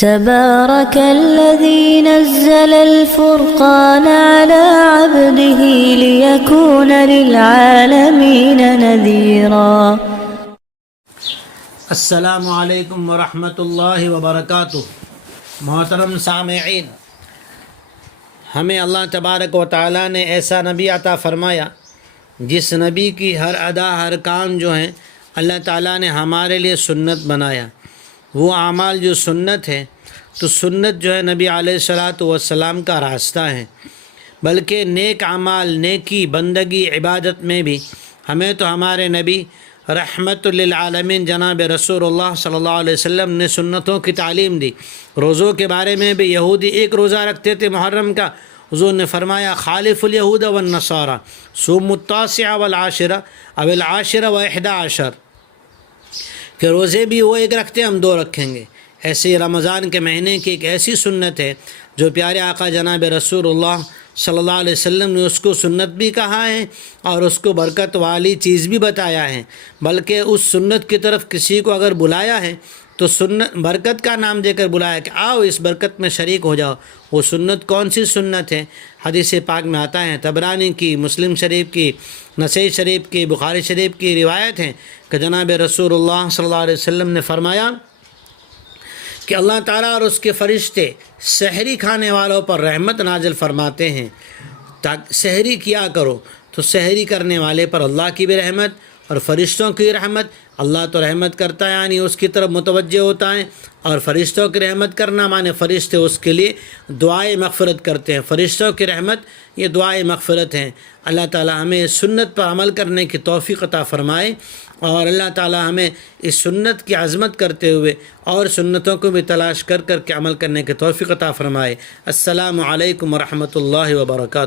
تبارك الذي نزل الفرقان على عبده ليكون للعالمين نذيرا۔ السلام علیکم ورحمۃ اللہ وبرکاتہ۔ محترم سامعین، ہمیں اللہ تبارک و تعالیٰ نے ایسا نبی عطا فرمایا جس نبی کی ہر ادا ہر کام جو ہیں اللہ تعالیٰ نے ہمارے لیے سنت بنایا۔ وہ اعمال جو سنت ہے تو سنت جو ہے نبی علیہ الصلاۃ والسلام کا راستہ ہے، بلکہ نیک اعمال، نیکی، بندگی، عبادت میں بھی ہمیں تو ہمارے نبی رحمت للعالمین جناب رسول اللہ صلی اللہ علیہ وسلم نے سنتوں کی تعلیم دی۔ روزوں کے بارے میں بھی یہودی ایک روزہ رکھتے تھے محرم کا، حضور نے فرمایا خالف الیہود والنصارى صوموا التاسع والعاشرہ او العاشر واحدى عشر، کہ روزے بھی وہ ایک رکھتے ہم دو رکھیں گے۔ ایسے رمضان کے مہینے کی ایک ایسی سنت ہے جو پیارے آقا جناب رسول اللہ صلی اللہ علیہ وسلم نے اس کو سنت بھی کہا ہے اور اس کو برکت والی چیز بھی بتایا ہے، بلکہ اس سنت کی طرف کسی کو اگر بلایا ہے تو سنت برکت کا نام دے کر بلایا کہ آؤ اس برکت میں شریک ہو جاؤ۔ وہ سنت کون سی سنت ہے؟ حدیث پاک میں آتا ہے، طبرانی کی، مسلم شریف کی، نسائی شریف کی، بخاری شریف کی روایت ہے کہ جناب رسول اللہ صلی اللہ علیہ وسلم نے فرمایا کہ اللہ تعالیٰ اور اس کے فرشتے سحری کھانے والوں پر رحمت نازل فرماتے ہیں۔ سحری کیا کرو تو سحری کرنے والے پر اللہ کی بھی رحمت اور فرشتوں کی رحمت۔ اللہ تو رحمت کرتا ہے یعنی اس کی طرف متوجہ ہوتا ہے، اور فرشتوں کی رحمت کرنا مانے فرشتے اس کے لیے دعائے مغفرت کرتے ہیں۔ فرشتوں کی رحمت یہ دعائے مغفرت ہیں۔ اللہ تعالی ہمیں سنت پر عمل کرنے کی توفیق عطا فرمائے، اور اللہ تعالی ہمیں اس سنت کی عظمت کرتے ہوئے اور سنتوں کو بھی تلاش کر کے عمل کرنے کی توفیق عطا فرمائے۔ السلام علیکم ورحمۃ اللہ وبرکاتہ۔